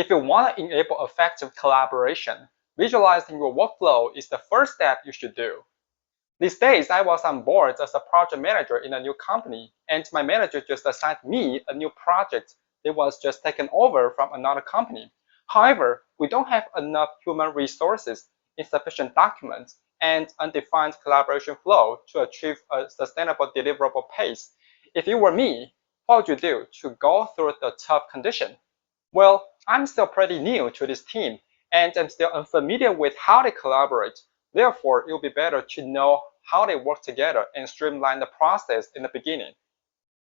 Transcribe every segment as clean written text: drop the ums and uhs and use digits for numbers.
If you want to enable effective collaboration, visualizing your workflow is the first step you should do. These days, I was on board as a project manager in a new company, and my manager just assigned me a new project that was just taken over from another company. However, we don't have enough human resources, insufficient documents, and undefined collaboration flow to achieve a sustainable deliverable pace. If you were me, what would you do to go through the tough condition? Well, I'm still pretty new to this team, and I'm still unfamiliar with how they collaborate. Therefore, it will be better to know how they work together and streamline the process in the beginning.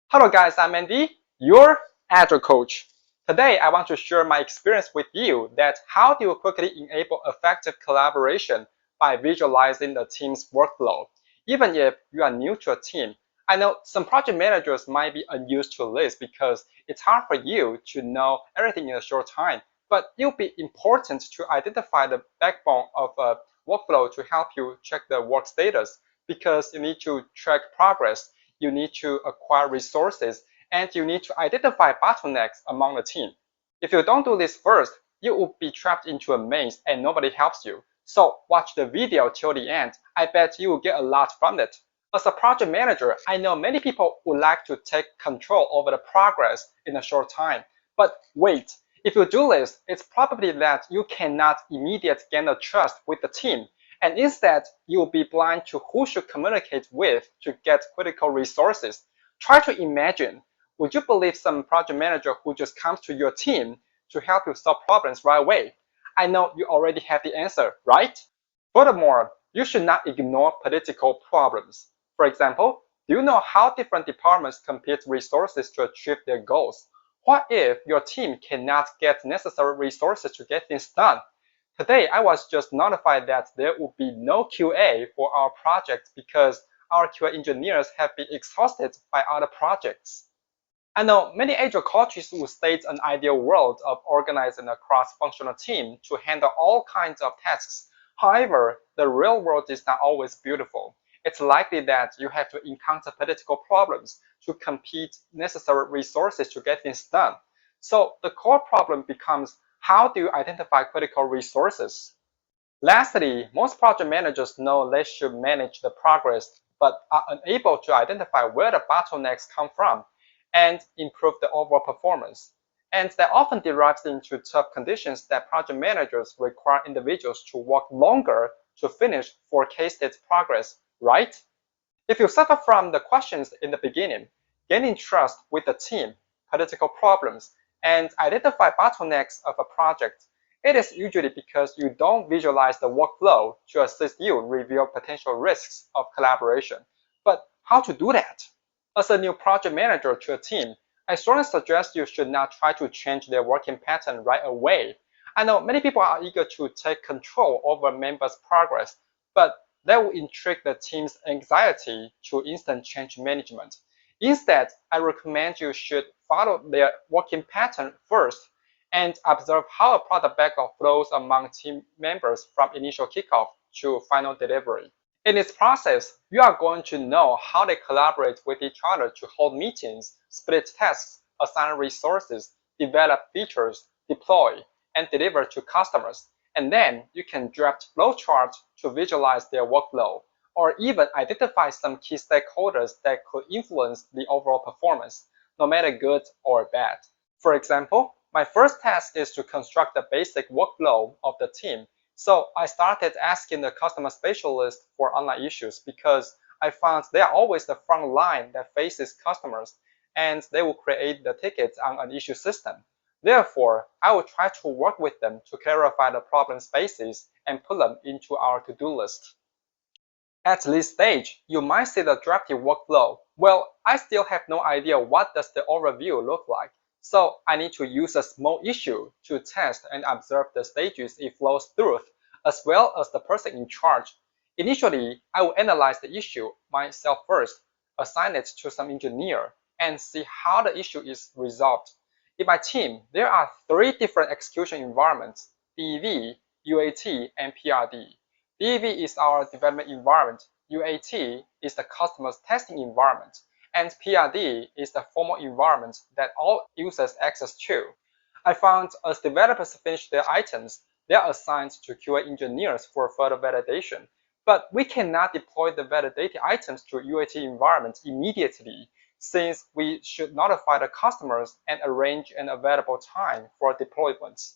Hello guys, I'm Andy, your Agile coach. Today, I want to share my experience with you that how do you quickly enable effective collaboration by visualizing the team's workflow. Even if you are new to a team, I know some project managers might be unused to this because it's hard for you to know everything in a short time, but it will be important to identify the backbone of a workflow to help you check the work status because you need to track progress, you need to acquire resources, and you need to identify bottlenecks among the team. If you don't do this first, you will be trapped into a maze and nobody helps you. So watch the video till the end. I bet you will get a lot from it. As a project manager, I know many people would like to take control over the progress in a short time. But wait, if you do this, it's probably that you cannot immediately gain the trust with the team. And instead, you will be blind to who should communicate with to get critical resources. Try to imagine, would you believe some project manager who just comes to your team to help you solve problems right away? I know you already have the answer, right? Furthermore, you should not ignore political problems. For example, do you know how different departments compete resources to achieve their goals? What if your team cannot get necessary resources to get things done? Today, I was just notified that there will be no QA for our project because our QA engineers have been exhausted by other projects. I know many agile coaches will state an ideal world of organizing a cross-functional team to handle all kinds of tasks. However, the real world is not always beautiful. It's likely that you have to encounter political problems to compete necessary resources to get things done. So the core problem becomes how do you identify critical resources? Lastly, most project managers know they should manage the progress but are unable to identify where the bottlenecks come from and improve the overall performance. And that often derives into tough conditions that project managers require individuals to work longer to finish forecasted progress, right? If you suffer from the questions in the beginning, gaining trust with the team, political problems, and identify bottlenecks of a project, it is usually because you don't visualize the workflow to assist you reveal potential risks of collaboration. But how to do that? As a new project manager to a team, I strongly suggest you should not try to change their working pattern right away. I know many people are eager to take control over members' progress, but that will intrigue the team's anxiety to instant change management. Instead, I recommend you should follow their working pattern first and observe how a product backlog flows among team members from initial kickoff to final delivery. In this process, you are going to know how they collaborate with each other to hold meetings, split tasks, assign resources, develop features, deploy, and deliver to customers. And then you can draft flowcharts to visualize their workflow, or even identify some key stakeholders that could influence the overall performance, no matter good or bad. For example, my first task is to construct the basic workflow of the team. So I started asking the customer specialist for online issues because I found they are always the front line that faces customers, and they will create the tickets on an issue system. Therefore, I will try to work with them to clarify the problem spaces and put them into our to-do list. At this stage, you might see the drafted workflow. Well, I still have no idea what does the overview look like. So I need to use a small issue to test and observe the stages it flows through, as well as the person in charge. Initially, I will analyze the issue myself first, assign it to some engineer, and see how the issue is resolved. In my team, there are 3 different execution environments: DEV, UAT, and PRD. DEV is our development environment, UAT is the customer's testing environment, and PRD is the formal environment that all users access to. I found as developers finish their items, they are assigned to QA engineers for further validation. But we cannot deploy the validated items to UAT environments immediately, since we should notify the customers and arrange an available time for deployments.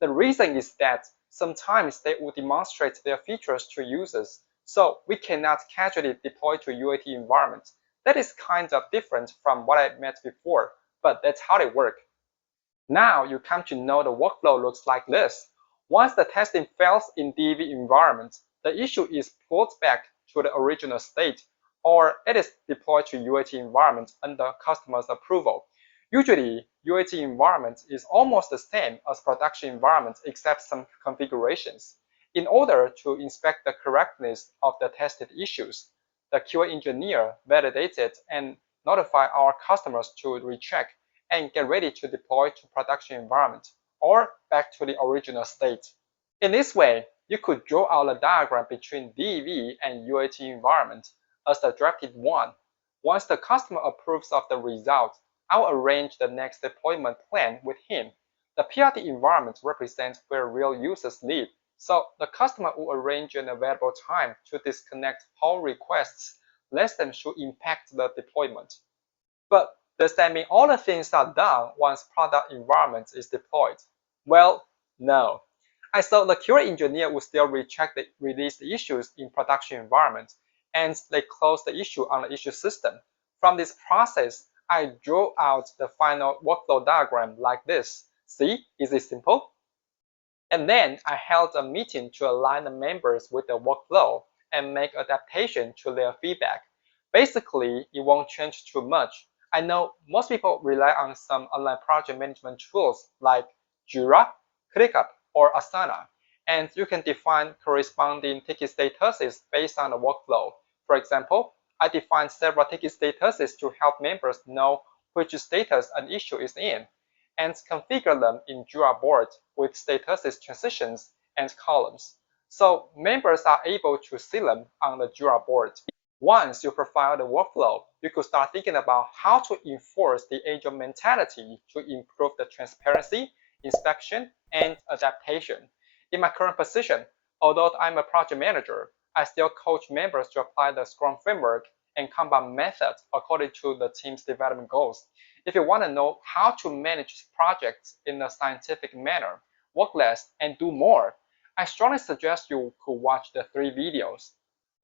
The reason is that sometimes they will demonstrate their features to users, so we cannot casually deploy to UAT environments. That is kind of different from what I met before, but that's how they work. Now you come to know the workflow looks like this. Once the testing fails in DV environment, the issue is pulled back to the original state, or it is deployed to UAT environment under customer's approval. Usually, UAT environment is almost the same as production environment except some configurations. In order to inspect the correctness of the tested issues, the QA engineer validates it and notify our customers to recheck and get ready to deploy to production environment or back to the original state. In this way, you could draw out a diagram between DV and UAT environment as the drafted one. Once the customer approves of the result, I'll arrange the next deployment plan with him. The PRD environment represents where real users live, so the customer will arrange an available time to disconnect pull requests, lest them should impact the deployment. But does that mean all the things are done once product environment is deployed? Well, no. I saw the QA engineer will still recheck the released issues in production environment, and they close the issue on the issue system. From this process, I drew out the final workflow diagram like this. See, is it simple? And then I held a meeting to align the members with the workflow and make adaptation to their feedback. Basically, it won't change too much. I know most people rely on some online project management tools like Jira, ClickUp, or Asana, and you can define corresponding ticket statuses based on the workflow. For example, I defined several ticket statuses to help members know which status an issue is in, and configure them in Jira board with statuses transitions and columns. So members are able to see them on the Jira board. Once you profile the workflow, you could start thinking about how to enforce the agile mentality to improve the transparency, inspection, and adaptation. In my current position, although I'm a project manager, I still coach members to apply the Scrum framework and Kanban method according to the team's development goals. If you want to know how to manage projects in a scientific manner, work less, and do more, I strongly suggest you could watch the 3 videos.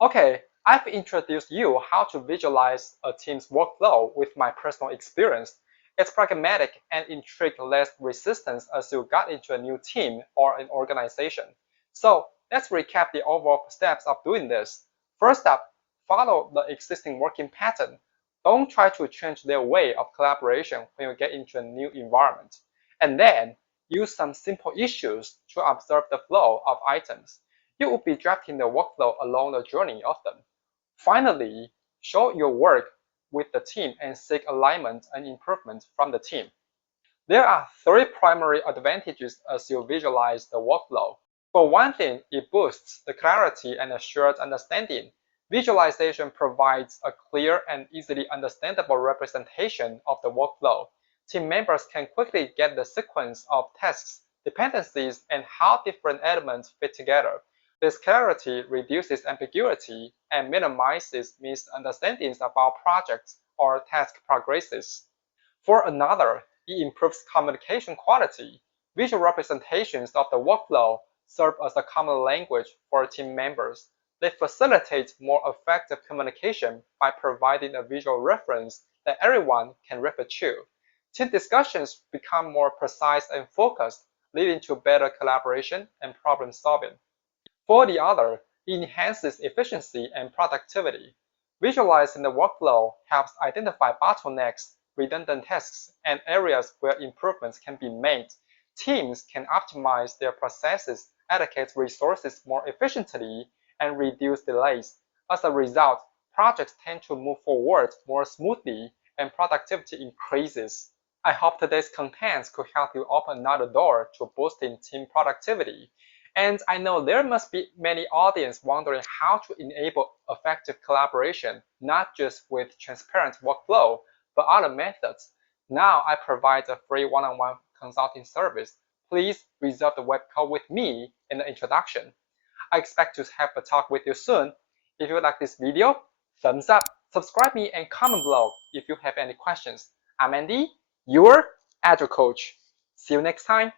Okay, I've introduced you how to visualize a team's workflow with my personal experience. It's pragmatic and intrigue less resistance as you got into a new team or an organization. So let's recap the overall steps of doing this. First up, follow the existing working pattern. Don't try to change their way of collaboration when you get into a new environment. And then, use some simple issues to observe the flow of items. You will be drafting the workflow along the journey of them. Finally, show your work with the team and seek alignment and improvement from the team. There are 3 primary advantages as you visualize the workflow. For one thing, it boosts the clarity and assured understanding. Visualization provides a clear and easily understandable representation of the workflow. Team members can quickly get the sequence of tasks, dependencies, and how different elements fit together. This clarity reduces ambiguity and minimizes misunderstandings about projects or task progresses. For another, it improves communication quality. Visual representations of the workflow serve as a common language for team members. They facilitate more effective communication by providing a visual reference that everyone can refer to. Team discussions become more precise and focused, leading to better collaboration and problem solving. For the other, it enhances efficiency and productivity. Visualizing the workflow helps identify bottlenecks, redundant tasks, and areas where improvements can be made. Teams can optimize their processes, allocate resources more efficiently, and reduce delays. As a result, projects tend to move forward more smoothly and productivity increases. I hope today's contents could help you open another door to boosting team productivity. And I know there must be many audience wondering how to enable effective collaboration, not just with transparent workflow, but other methods. Now I provide a free one-on-one consulting service, please reserve the web call with me in the introduction. I expect to have a talk with you soon. If you like this video, thumbs up, subscribe me, and comment below if you have any questions. I'm Andy, your Agile coach. See you next time.